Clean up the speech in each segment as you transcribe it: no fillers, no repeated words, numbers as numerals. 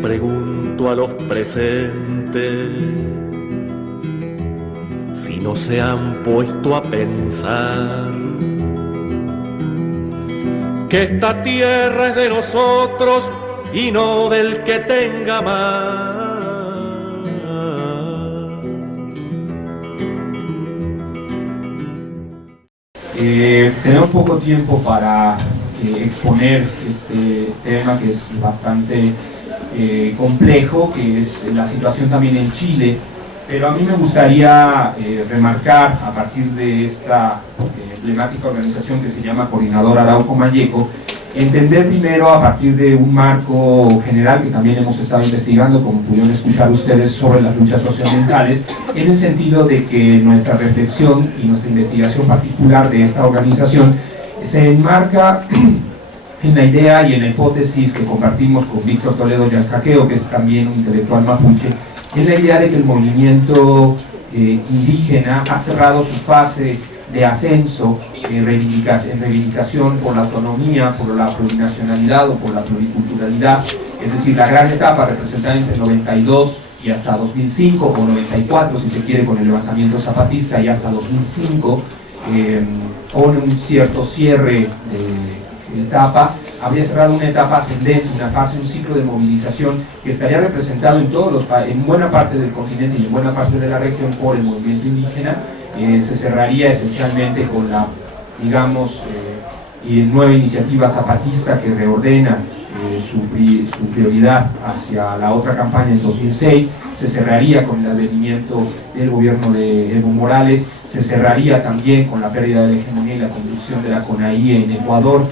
pregunto a los presentes si no se han puesto a pensar que esta tierra es de nosotros y no del que tenga más. Tenemos poco tiempo para exponer este tema que es bastante complejo, que es la situación también en Chile, pero a mí me gustaría remarcar a partir de esta emblemática organización que se llama Coordinador Arauco Mayeco, entender primero a partir de un marco general que también hemos estado investigando, como pudieron escuchar ustedes, sobre las luchas socioambientales, en el sentido de que nuestra reflexión y nuestra investigación particular de esta organización se enmarca en la idea y en la hipótesis que compartimos con Víctor Toledo Yascaqueo, que es también un intelectual mapuche, en la idea de que el movimiento indígena ha cerrado su fase de ascenso en reivindicación por la autonomía, por la plurinacionalidad o por la pluriculturalidad, es decir, la gran etapa representada entre 92 y hasta 2005, o 94 si se quiere con el levantamiento zapatista, y hasta 2005 pone un cierto cierre de etapa, habría cerrado una etapa ascendente, una fase, un ciclo de movilización que estaría representado en buena parte del continente y en buena parte de la región por el movimiento indígena. Se cerraría esencialmente con la, digamos, nueva iniciativa zapatista que reordena su prioridad hacia la otra campaña en 2006, se cerraría con el advenimiento del gobierno de Evo Morales, se cerraría también con la pérdida de la hegemonía y la conducción de la CONAIE en Ecuador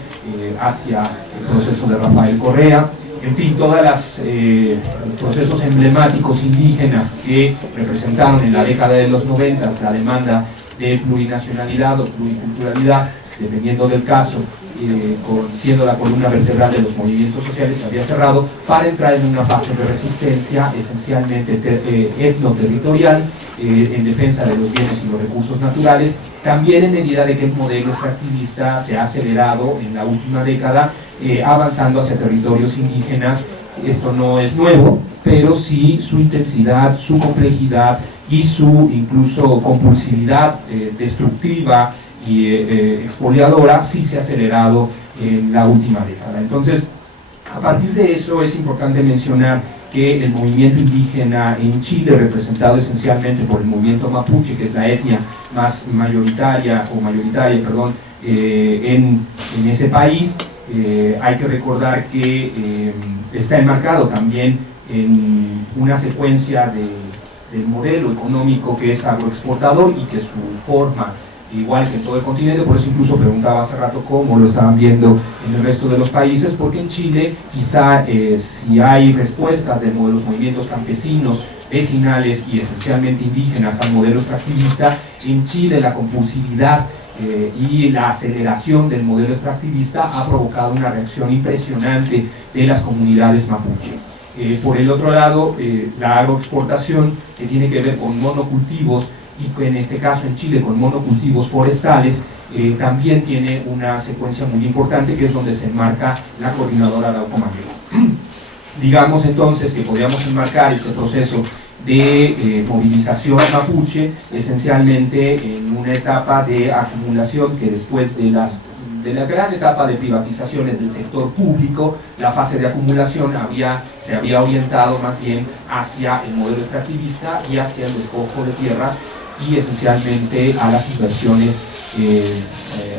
hacia el proceso de Rafael Correa. En fin, todos los procesos emblemáticos indígenas que representaron en la década de los 90 la demanda de plurinacionalidad o pluriculturalidad, dependiendo del caso, siendo la columna vertebral de los movimientos sociales, se había cerrado para entrar en una fase de resistencia esencialmente etnoterritorial, en defensa de los bienes y los recursos naturales, también en medida de que el modelo extractivista se ha acelerado en la última década, avanzando hacia territorios indígenas. Esto no es nuevo, pero sí su intensidad, su complejidad y su incluso compulsividad destructiva y expoliadora sí se ha acelerado en la última década. Entonces, a partir de eso es importante mencionar que el movimiento indígena en Chile, representado esencialmente por el movimiento mapuche, que es la etnia más mayoritaria en ese país, hay que recordar que está enmarcado también en una secuencia del modelo económico que es agroexportador y que su forma, igual que en todo el continente, por eso incluso preguntaba hace rato cómo lo estaban viendo en el resto de los países, porque en Chile quizá si hay respuestas de los movimientos campesinos, vecinales y esencialmente indígenas al modelo extractivista, en Chile la compulsividad y la aceleración del modelo extractivista ha provocado una reacción impresionante de las comunidades mapuche. Por el otro lado, la agroexportación, que tiene que ver con monocultivos, y en este caso en Chile con monocultivos forestales, también tiene una secuencia muy importante, que es donde se enmarca la Coordinadora Arauco Mayeco. Digamos entonces que podríamos enmarcar este proceso de movilización mapuche esencialmente en una etapa de acumulación que después de la gran etapa de privatizaciones del sector público, la fase de acumulación se había orientado más bien hacia el modelo extractivista y hacia el despojo de tierras y esencialmente a las inversiones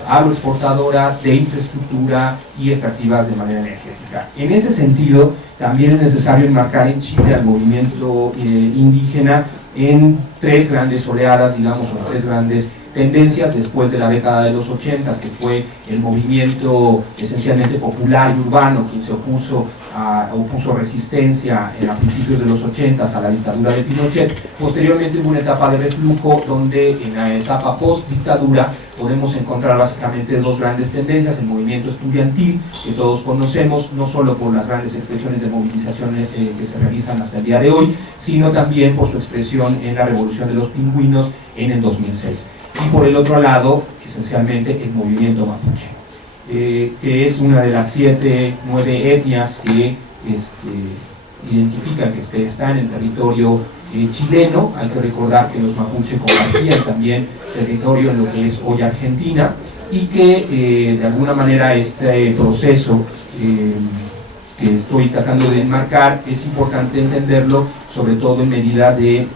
agroexportadoras de infraestructura y extractivas de manera energética. En ese sentido, también es necesario enmarcar en Chile al movimiento indígena en tres grandes oleadas, digamos, o tres grandes tendencias después de la década de los 80, que fue el movimiento esencialmente popular y urbano, quien se opuso resistencia a principios de los 80 a la dictadura de Pinochet. Posteriormente hubo una etapa de reflujo donde en la etapa post-dictadura podemos encontrar básicamente dos grandes tendencias: el movimiento estudiantil, que todos conocemos, no solo por las grandes expresiones de movilización que se realizan hasta el día de hoy, sino también por su expresión en la Revolución de los Pingüinos en el 2006. Y por el otro lado, esencialmente, el movimiento mapuche, que es una de las 7, 9 etnias que identifica que está en el territorio chileno. Hay que recordar que los mapuches compartían también territorio en lo que es hoy Argentina, y que de alguna manera este proceso que estoy tratando de enmarcar es importante entenderlo, sobre todo en medida de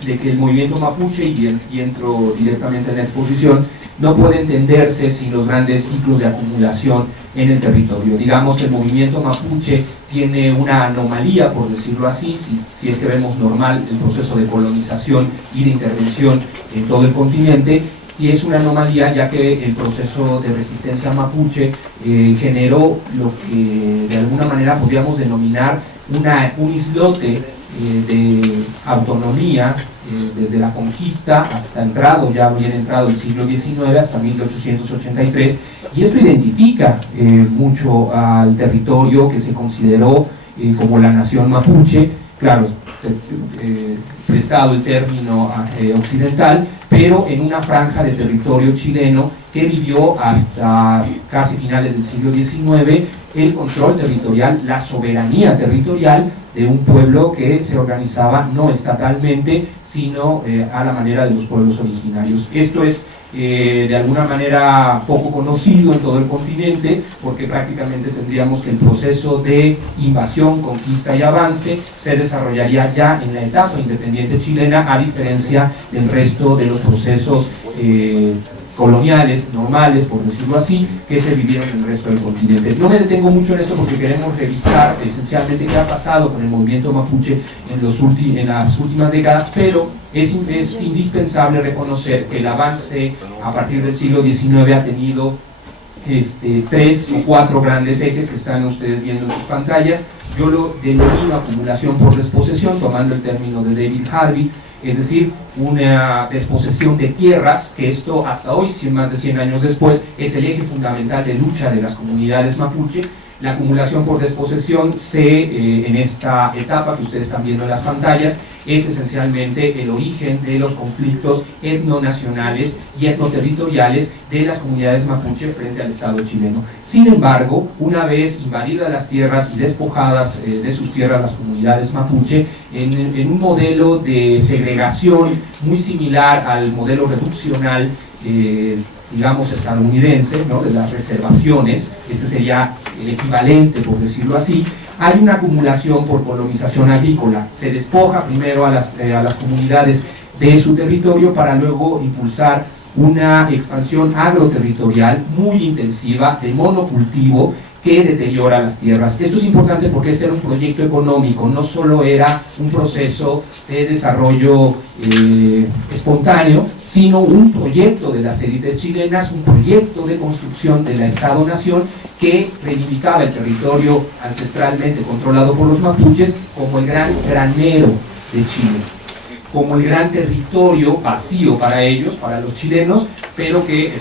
que el movimiento mapuche, y entro directamente en la exposición, no puede entenderse sin los grandes ciclos de acumulación en el territorio. Digamos que el movimiento mapuche tiene una anomalía, por decirlo así, si es que vemos normal el proceso de colonización y de intervención en todo el continente, y es una anomalía ya que el proceso de resistencia mapuche generó lo que de alguna manera podríamos denominar un islote de autonomía desde la conquista hasta ya bien entrado el siglo XIX, hasta 1883, y esto identifica mucho al territorio que se consideró como la nación mapuche, claro, prestado el término occidental, pero en una franja de territorio chileno que vivió hasta casi finales del siglo XIX el control territorial, la soberanía territorial de un pueblo que se organizaba no estatalmente, sino a la manera de los pueblos originarios. Esto es de alguna manera poco conocido en todo el continente, porque prácticamente tendríamos que el proceso de invasión, conquista y avance se desarrollaría ya en la etapa independiente chilena, a diferencia del resto de los procesos coloniales, normales, por decirlo así, que se vivieron en el resto del continente. No me detengo mucho en esto porque queremos revisar esencialmente qué ha pasado con el movimiento mapuche en las últimas décadas, pero es indispensable reconocer que el avance a partir del siglo XIX ha tenido 3 o 4 grandes ejes que están ustedes viendo en sus pantallas. Yo lo denomino acumulación por desposesión, tomando el término de David Harvey, es decir, una desposesión de tierras, que esto hasta hoy, más de 100 años después, es el eje fundamental de lucha de las comunidades mapuche. La acumulación por desposesión en esta etapa que ustedes están viendo en las pantallas, es esencialmente el origen de los conflictos etnonacionales y etnoterritoriales de las comunidades mapuche frente al Estado chileno. Sin embargo, una vez invadidas las tierras y despojadas de sus tierras las comunidades mapuche, en un modelo de segregación muy similar al modelo reduccional digamos estadounidense, ¿no?, de las reservaciones, este sería el equivalente, por decirlo así, hay una acumulación por colonización agrícola. Se despoja primero a las comunidades de su territorio para luego impulsar una expansión agroterritorial muy intensiva de monocultivo que deteriora las tierras. Esto es importante porque este era un proyecto económico, no solo era un proceso de desarrollo espontáneo, sino un proyecto de las élites chilenas, un proyecto de construcción de la Estado-Nación que reivindicaba el territorio ancestralmente controlado por los mapuches como el gran granero de Chile, como el gran territorio vacío para ellos, para los chilenos, pero que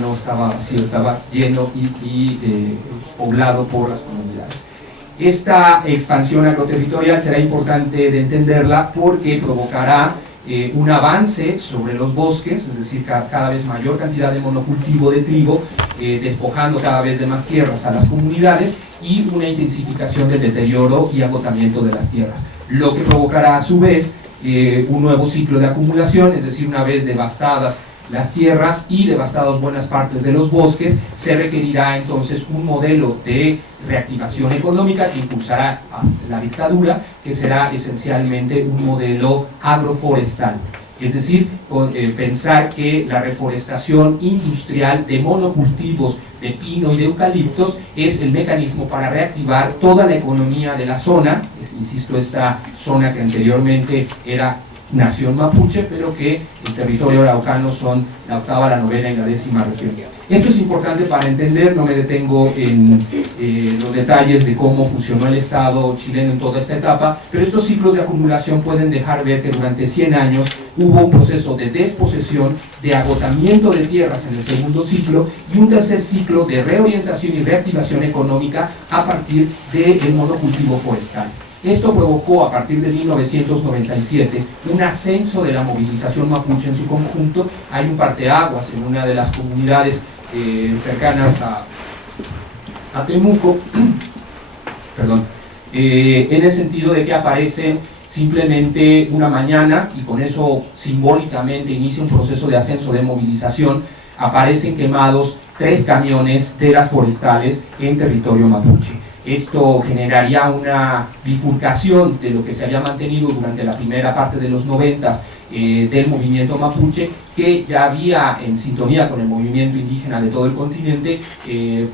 no estaba vacío, estaba lleno y poblado por las comunidades. Esta expansión agroterritorial será importante de entenderla porque provocará un avance sobre los bosques, es decir, cada vez mayor cantidad de monocultivo de trigo, despojando cada vez de más tierras a las comunidades, y una intensificación del deterioro y agotamiento de las tierras, lo que provocará a su vez un nuevo ciclo de acumulación, es decir, una vez devastadas las tierras y devastados buenas partes de los bosques, se requerirá entonces un modelo de reactivación económica que impulsará la dictadura, que será esencialmente un modelo agroforestal. Es decir, pensar que la reforestación industrial de monocultivos de pino y de eucaliptos es el mecanismo para reactivar toda la economía de la zona, insisto, esta zona que anteriormente era nación mapuche, pero que el territorio araucano son la 8ª, la 9ª y la 10ª región. Esto es importante para entender, no me detengo en los detalles de cómo funcionó el Estado chileno en toda esta etapa, pero estos ciclos de acumulación pueden dejar ver que durante 100 años hubo un proceso de desposesión, de agotamiento de tierras en el segundo ciclo, y un tercer ciclo de reorientación y reactivación económica a partir del monocultivo forestal. Esto provocó a partir de 1997 un ascenso de la movilización mapuche en su conjunto. Hay un parteaguas en una de las comunidades cercanas a Temuco, perdón, en el sentido de que aparecen simplemente una mañana y con eso simbólicamente inicia un proceso de ascenso de movilización. Aparecen quemados 3 camiones de las forestales en territorio mapuche. Esto generaría una bifurcación de lo que se había mantenido durante la primera parte de los 90 del movimiento mapuche, que ya había, en sintonía con el movimiento indígena de todo el continente,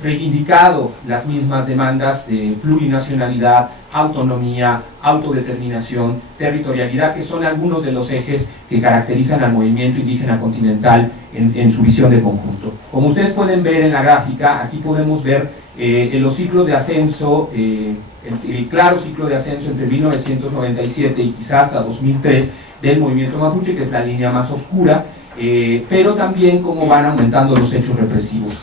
reivindicado las mismas demandas de plurinacionalidad, autonomía, autodeterminación, territorialidad, que son algunos de los ejes que caracterizan al movimiento indígena continental en su visión de conjunto. Como ustedes pueden ver en la gráfica, aquí podemos ver en los ciclos de ascenso, el claro ciclo de ascenso entre 1997 y quizás hasta 2003 del movimiento mapuche, que es la línea más oscura, pero también cómo van aumentando los hechos represivos.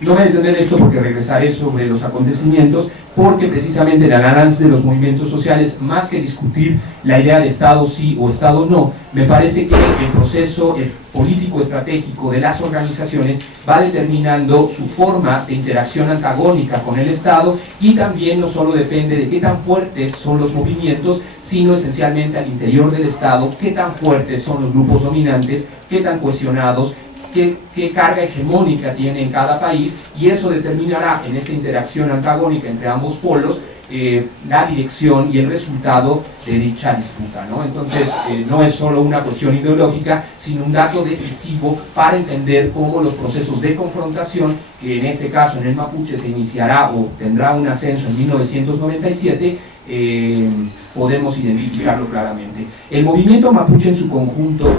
No voy a entender esto porque regresaré sobre los acontecimientos, porque precisamente en el análisis de los movimientos sociales, más que discutir la idea de Estado sí o Estado no, me parece que el proceso político estratégico de las organizaciones va determinando su forma de interacción antagónica con el Estado, y también no solo depende de qué tan fuertes son los movimientos, sino esencialmente al interior del Estado, qué tan fuertes son los grupos dominantes, qué tan cohesionados, qué carga hegemónica tiene en cada país, y eso determinará en esta interacción antagónica entre ambos polos la dirección y el resultado de dicha disputa, ¿no? Entonces, no es solo una cuestión ideológica, sino un dato decisivo para entender cómo los procesos de confrontación, que en este caso en el mapuche se iniciará o tendrá un ascenso en 1997, podemos identificarlo claramente. El movimiento mapuche en su conjunto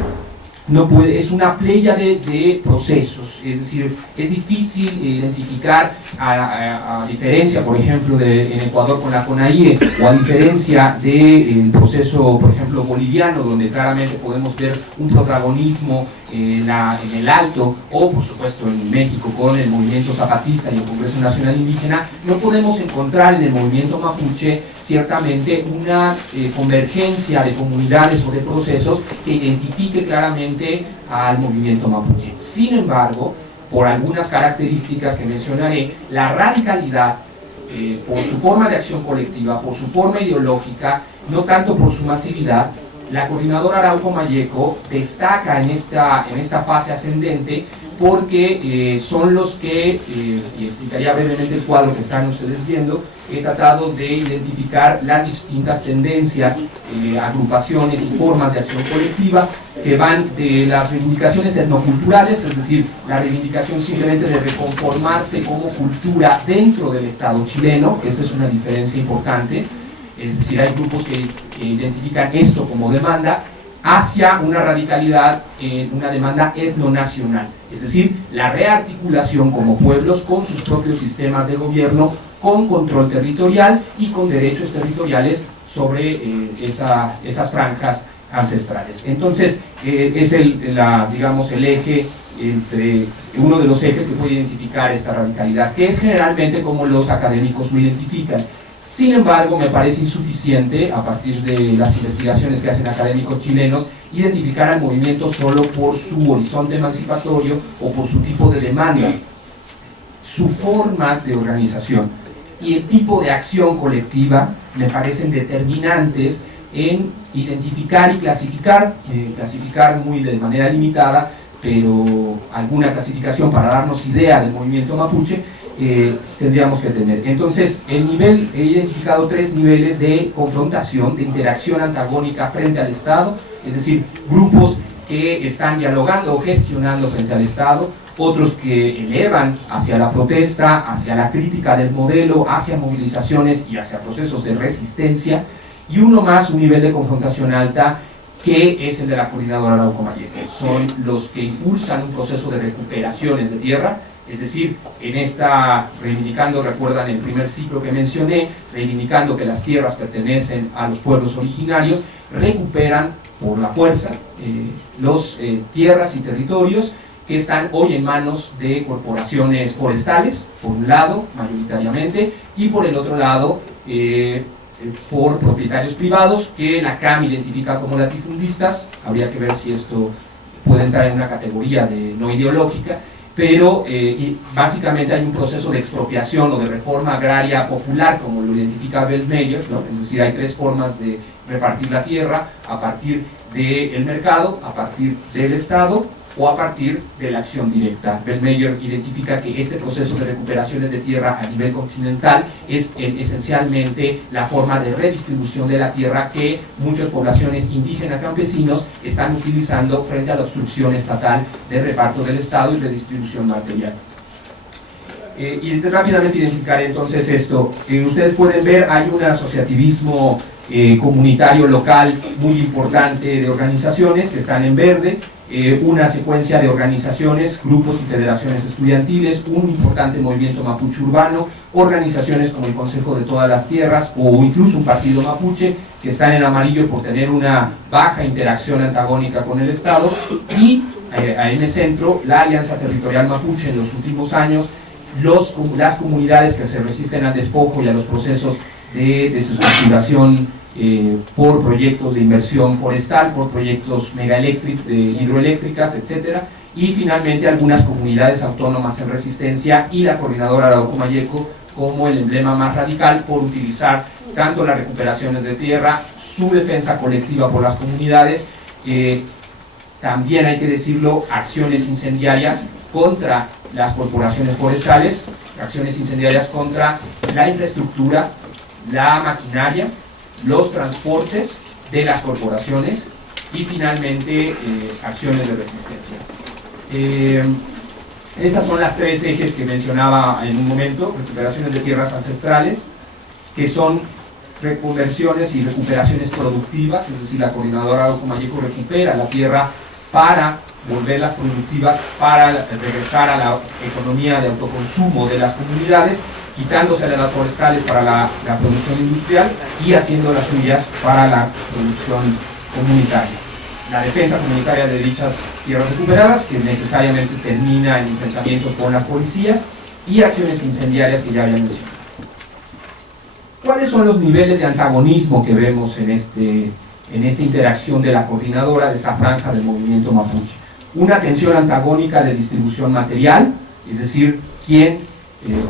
no puede, es una playa de procesos, es decir, es difícil identificar, a diferencia, por ejemplo, en Ecuador con la CONAIE, o a diferencia del proceso, por ejemplo, boliviano, donde claramente podemos ver un protagonismo en el Alto, o por supuesto en México con el movimiento zapatista y el Congreso Nacional Indígena. No podemos encontrar en el movimiento mapuche ciertamente una convergencia de comunidades o de procesos que identifique claramente al movimiento mapuche. Sin embargo, por algunas características que mencionaré, la radicalidad, por su forma de acción colectiva, por su forma ideológica, no tanto por su masividad, la coordinadora Araujo Malleco destaca en esta fase ascendente, porque son los que, y explicaría brevemente el cuadro que están ustedes viendo, he tratado de identificar las distintas tendencias, agrupaciones y formas de acción colectiva que van de las reivindicaciones etnoculturales, es decir, la reivindicación simplemente de reconformarse como cultura dentro del Estado chileno. Esta es una diferencia importante, es decir, hay grupos que identifican esto como demanda, hacia una radicalidad en una demanda etnonacional, es decir, la rearticulación como pueblos con sus propios sistemas de gobierno, con control territorial y con derechos territoriales sobre esas franjas ancestrales. Entonces, es digamos, el eje, uno de los ejes que puede identificar esta radicalidad, que es generalmente como los académicos lo identifican. Sin embargo, me parece insuficiente, a partir de las investigaciones que hacen académicos chilenos, identificar al movimiento solo por su horizonte emancipatorio o por su tipo de demanda. Su forma de organización y el tipo de acción colectiva me parecen determinantes en identificar y clasificar muy de manera limitada, pero alguna clasificación para darnos idea del movimiento mapuche tendríamos que tener. Entonces, he identificado 3 niveles de confrontación, de interacción antagónica frente al Estado, es decir, grupos que están dialogando o gestionando frente al Estado, otros que elevan hacia la protesta, hacia la crítica del modelo, hacia movilizaciones y hacia procesos de resistencia, y uno más, un nivel de confrontación alta, que es el de la coordinadora Araujo Malleco. Son los que impulsan un proceso de recuperaciones de tierra, es decir, reivindicando, recuerdan el primer ciclo que mencioné, reivindicando que las tierras pertenecen a los pueblos originarios, recuperan por la fuerza los tierras y territorios que están hoy en manos de corporaciones forestales, por un lado, mayoritariamente, y por el otro lado, por propietarios privados, que la CAM identifica como latifundistas. Habría que ver si esto puede entrar en una categoría de no ideológica, pero básicamente hay un proceso de expropiación o de reforma agraria popular, como lo identifica Weltmeier, ¿no? Es decir, hay tres formas de repartir la tierra: a partir del mercado, a partir del Estado o a partir de la acción directa. Weltmeier identifica que este proceso de recuperaciones de tierra a nivel continental es esencialmente la forma de redistribución de la tierra que muchas poblaciones indígenas campesinos están utilizando frente a la obstrucción estatal de reparto del Estado y redistribución material. Y rápidamente identificar entonces esto. Ustedes pueden ver, hay un asociativismo comunitario local muy importante de organizaciones que están en verde, una secuencia de organizaciones, grupos y federaciones estudiantiles, un importante movimiento mapuche urbano, organizaciones como el Consejo de Todas las Tierras o incluso un partido mapuche que están en amarillo por tener una baja interacción antagónica con el Estado, y en el centro la Alianza Territorial Mapuche. En los últimos años las comunidades que se resisten al despojo y a los procesos de desestructuración por proyectos de inversión forestal, por proyectos hidroeléctricas, etc. Y finalmente algunas comunidades autónomas en resistencia y la Coordinadora Arauco Mayeco como el emblema más radical por utilizar tanto las recuperaciones de tierra, su defensa colectiva por las comunidades, también hay que decirlo, acciones incendiarias contra las corporaciones forestales, acciones incendiarias contra la infraestructura, la maquinaria, los transportes de las corporaciones y finalmente acciones de resistencia. Estas son las tres ejes que mencionaba en un momento: recuperaciones de tierras ancestrales, que son reconversiones y recuperaciones productivas, es decir, la Coordinadora Arauco Mayeco recupera la tierra para volverlas productivas, para regresar a la economía de autoconsumo de las comunidades, quitándose de las forestales para la producción industrial y haciendo las suyas para la producción comunitaria. La defensa comunitaria de dichas tierras recuperadas, que necesariamente termina en enfrentamientos con las policías, y acciones incendiarias que ya había mencionado. ¿Cuáles son los niveles de antagonismo que vemos en esta interacción de la coordinadora, de esta franja del movimiento mapuche? Una tensión antagónica de distribución material, es decir, quién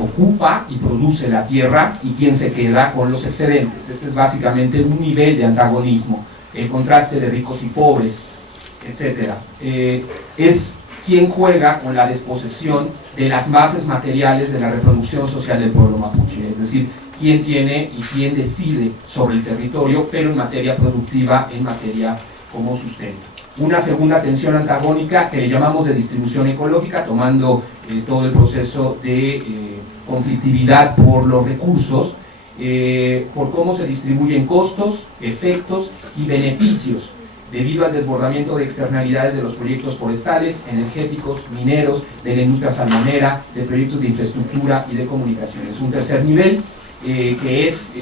ocupa y produce la tierra y quién se queda con los excedentes. Este es básicamente un nivel de antagonismo, el contraste de ricos y pobres, etc. Es quien juega con la desposesión de las bases materiales de la reproducción social del pueblo mapuche, es decir, quién tiene y quién decide sobre el territorio, pero en materia productiva, en materia como sustento. Una segunda tensión antagónica que le llamamos de distribución ecológica, tomando todo el proceso de conflictividad por los recursos, por cómo se distribuyen costos, efectos y beneficios debido al desbordamiento de externalidades de los proyectos forestales, energéticos, mineros, de la industria salmonera, de proyectos de infraestructura y de comunicaciones. Un tercer nivel que es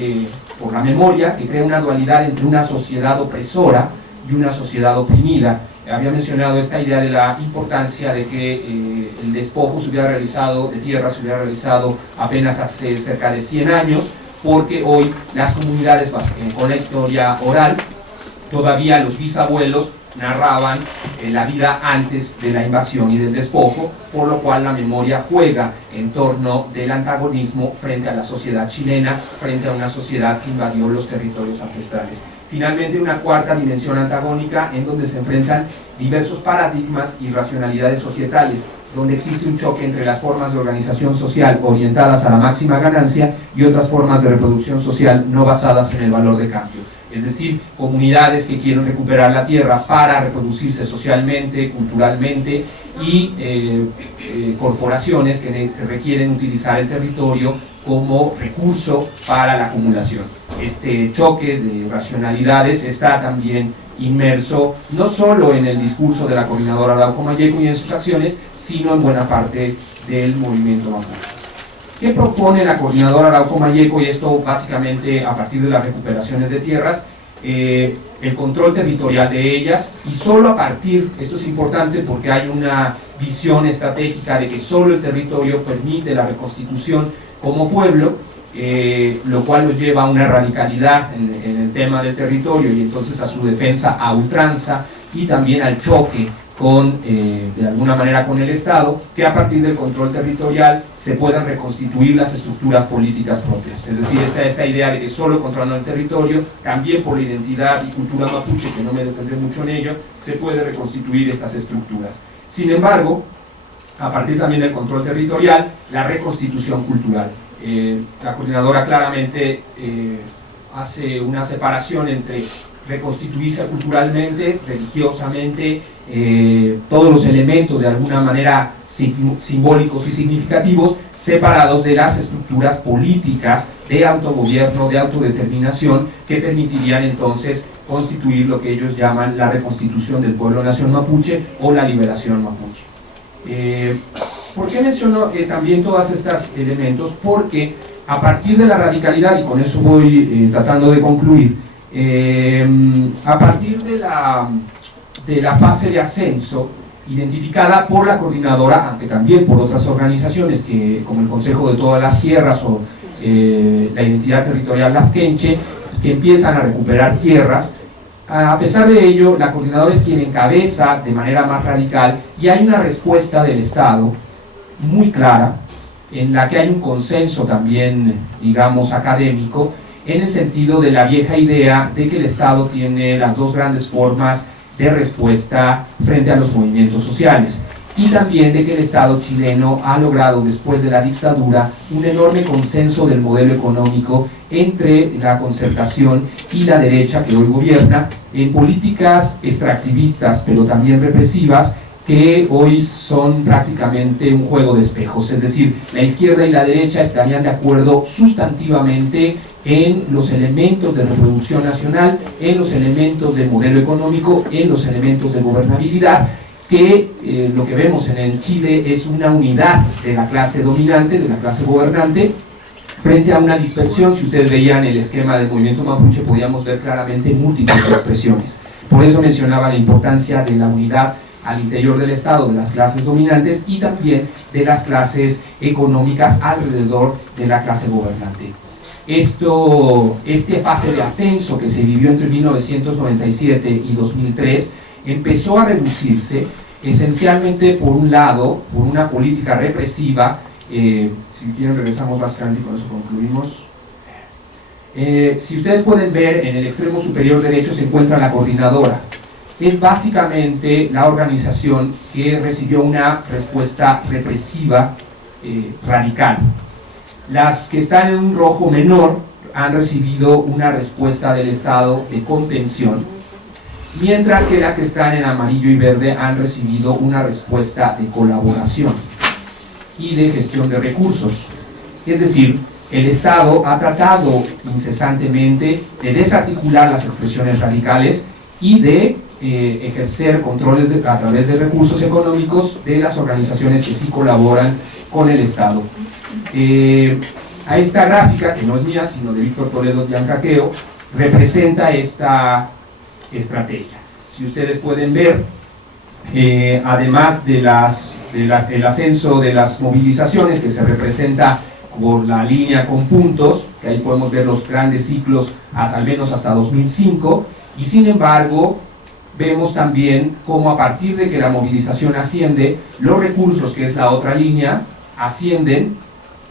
por la memoria, que crea una dualidad entre una sociedad opresora y una sociedad oprimida. Había mencionado esta idea de la importancia de que el despojo se hubiera realizado, de tierra se hubiera realizado apenas hace cerca de 100 años, porque hoy las comunidades, con la historia oral, todavía los bisabuelos narraban la vida antes de la invasión y del despojo, por lo cual la memoria juega en torno del antagonismo frente a la sociedad chilena, frente a una sociedad que invadió los territorios ancestrales. Finalmente, una cuarta dimensión antagónica en donde se enfrentan diversos paradigmas y racionalidades societales, donde existe un choque entre las formas de organización social orientadas a la máxima ganancia y otras formas de reproducción social no basadas en el valor de cambio. Es decir, comunidades que quieren recuperar la tierra para reproducirse socialmente, culturalmente, y corporaciones que requieren utilizar el territorio como recurso para la acumulación. Este choque de racionalidades está también inmerso no solo en el discurso de la Coordinadora Arauco Mayeco y en sus acciones, sino en buena parte del movimiento mapuche. ¿Qué propone la Coordinadora Arauco Mayeco? Y esto básicamente a partir de las recuperaciones de tierras, el control territorial de ellas, y solo a partir, esto es importante porque hay una visión estratégica de que solo el territorio permite la reconstitución como pueblo, lo cual nos lleva a una radicalidad en el tema del territorio y entonces a su defensa a ultranza y también al choque de alguna manera con el Estado, que a partir del control territorial se puedan reconstituir las estructuras políticas propias. Es decir, esta idea de que solo controlando el territorio, también por la identidad y cultura mapuche, que no me detendré mucho en ello, se puede reconstituir estas estructuras. Sin embargo, a partir también del control territorial, la reconstitución cultural. La coordinadora claramente hace una separación entre reconstituirse culturalmente, religiosamente, todos los elementos de alguna manera simbólicos y significativos, separados de las estructuras políticas de autogobierno, de autodeterminación, que permitirían entonces constituir lo que ellos llaman la reconstitución del pueblo-nación mapuche o la liberación mapuche. ¿Por qué menciono también todos estos elementos? Porque a partir de la radicalidad, y con eso voy tratando de concluir, a partir de la fase de ascenso identificada por la coordinadora, aunque también por otras organizaciones como el Consejo de Todas las Tierras o la Identidad Territorial Lafkenche, que empiezan a recuperar tierras. A pesar de ello, la coordinadora es quien encabeza de manera más radical, y hay una respuesta del Estado muy clara, en la que hay un consenso también, digamos, académico, en el sentido de la vieja idea de que el Estado tiene las dos grandes formas de respuesta frente a los movimientos sociales, y también de que el Estado chileno ha logrado, después de la dictadura, un enorme consenso del modelo económico entre la concertación y la derecha que hoy gobierna, en políticas extractivistas pero también represivas, que hoy son prácticamente un juego de espejos. Es decir, la izquierda y la derecha estarían de acuerdo sustantivamente en los elementos de reproducción nacional, en los elementos del modelo económico, en los elementos de gobernabilidad, que lo que vemos en Chile es una unidad de la clase dominante, de la clase gobernante, frente a una dispersión. Si ustedes veían el esquema del movimiento mapuche, podíamos ver claramente múltiples expresiones. Por eso mencionaba la importancia de la unidad al interior del Estado, de las clases dominantes y también de las clases económicas alrededor de la clase gobernante. Este fase de ascenso que se vivió entre 1997 y 2003 empezó a reducirse esencialmente, por un lado, por una política represiva. Si quieren regresamos bastante y con eso concluimos. Si ustedes pueden ver, en el extremo superior derecho se encuentra la coordinadora. Es básicamente la organización que recibió una respuesta represiva radical. Las que están en un rojo menor han recibido una respuesta del Estado de contención, mientras que las que están en amarillo y verde han recibido una respuesta de colaboración y de gestión de recursos. Es decir, el Estado ha tratado incesantemente de desarticular las expresiones radicales y de ejercer controles a través de recursos económicos de las organizaciones que sí colaboran con el Estado. A esta gráfica, que no es mía, sino de Víctor Toledo Yancaqueo, representa esta estrategia. Si ustedes pueden ver, además del ascenso de las movilizaciones, que se representa por la línea con puntos, que ahí podemos ver los grandes ciclos al menos hasta 2005, y sin embargo vemos también cómo a partir de que la movilización asciende, los recursos, que es la otra línea, ascienden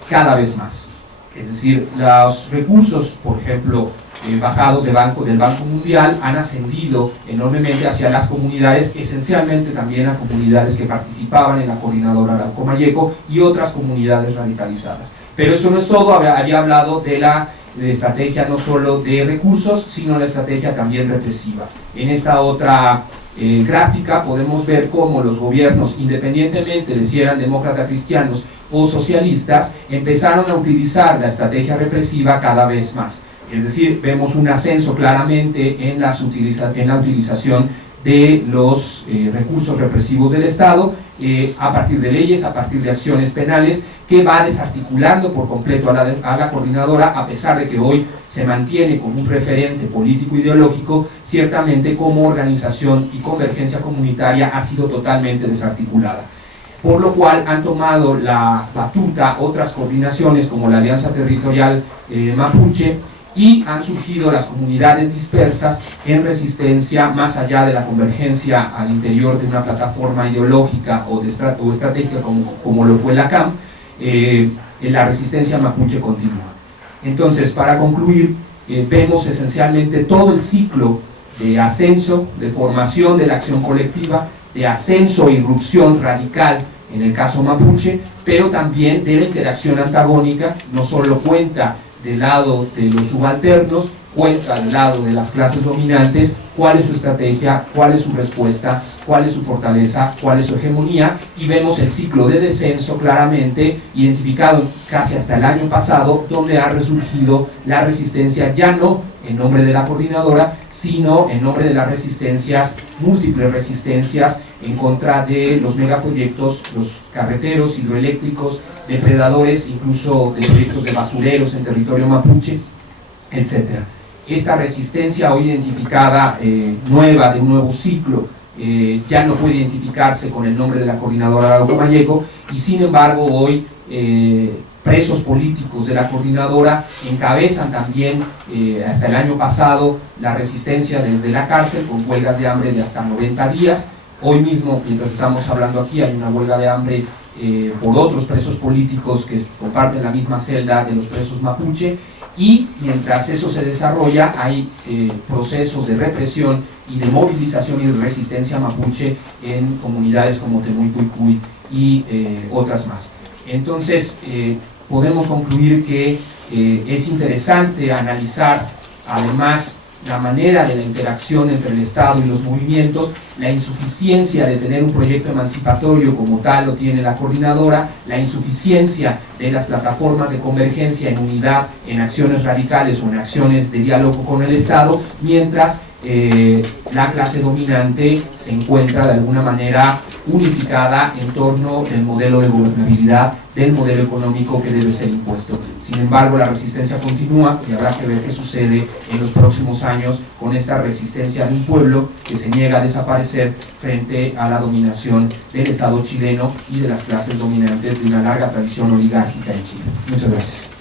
cada vez más. Es decir, los recursos, por ejemplo, bajados del Banco Mundial, han ascendido enormemente hacia las comunidades, esencialmente también a comunidades que participaban en la coordinadora Arauco Mayeco y otras comunidades radicalizadas. Pero eso no es todo. Había hablado de la estrategia no solo de recursos, sino la estrategia también represiva. En esta otra gráfica podemos ver cómo los gobiernos, independientemente de si eran demócratas cristianos o socialistas, empezaron a utilizar la estrategia represiva cada vez más. Es decir, vemos un ascenso claramente en la utilización de los recursos represivos del Estado, a partir de leyes, a partir de acciones penales, que va desarticulando por completo a la coordinadora, a pesar de que hoy se mantiene como un referente político ideológico. Ciertamente como organización y convergencia comunitaria ha sido totalmente desarticulada. Por lo cual han tomado la batuta otras coordinaciones como la Alianza Territorial Mapuche, y han surgido las comunidades dispersas en resistencia más allá de la convergencia al interior de una plataforma ideológica o estratégica como lo fue la CAM. La resistencia mapuche continúa. Entonces, para concluir, vemos esencialmente todo el ciclo de ascenso, de formación de la acción colectiva, de ascenso e irrupción radical en el caso mapuche, pero también de la interacción antagónica. No solo cuenta del lado de los subalternos, cuenta del lado de las clases dominantes, cuál es su estrategia, cuál es su respuesta, cuál es su fortaleza, cuál es su hegemonía, y vemos el ciclo de descenso claramente identificado casi hasta el año pasado, donde ha resurgido la resistencia, ya no en nombre de la coordinadora, sino en nombre de las resistencias, múltiples resistencias en contra de los megaproyectos, los carreteros, hidroeléctricos, depredadores, incluso de proyectos de basureros en territorio mapuche, etc. Esta resistencia hoy identificada, nueva, de un nuevo ciclo, ya no puede identificarse con el nombre de la coordinadora Arauco Mayeco, y sin embargo hoy presos políticos de la coordinadora encabezan también, hasta el año pasado, la resistencia desde la cárcel, con huelgas de hambre de hasta 90 días. Hoy mismo, mientras estamos hablando aquí, hay una huelga de hambre por otros presos políticos que comparten la misma celda de los presos mapuche, y mientras eso se desarrolla hay procesos de represión y de movilización y de resistencia mapuche en comunidades como Temuicuicui y otras más. Entonces podemos concluir que es interesante analizar además la manera de la interacción entre el Estado y los movimientos, la insuficiencia de tener un proyecto emancipatorio como tal lo tiene la coordinadora, la insuficiencia de las plataformas de convergencia en unidad, en acciones radicales o en acciones de diálogo con el Estado, mientras la clase dominante se encuentra de alguna manera unificada en torno del modelo de gobernabilidad, del modelo económico que debe ser impuesto. Sin embargo, la resistencia continúa y habrá que ver qué sucede en los próximos años con esta resistencia de un pueblo que se niega a desaparecer frente a la dominación del Estado chileno y de las clases dominantes de una larga tradición oligárquica en Chile. Muchas gracias.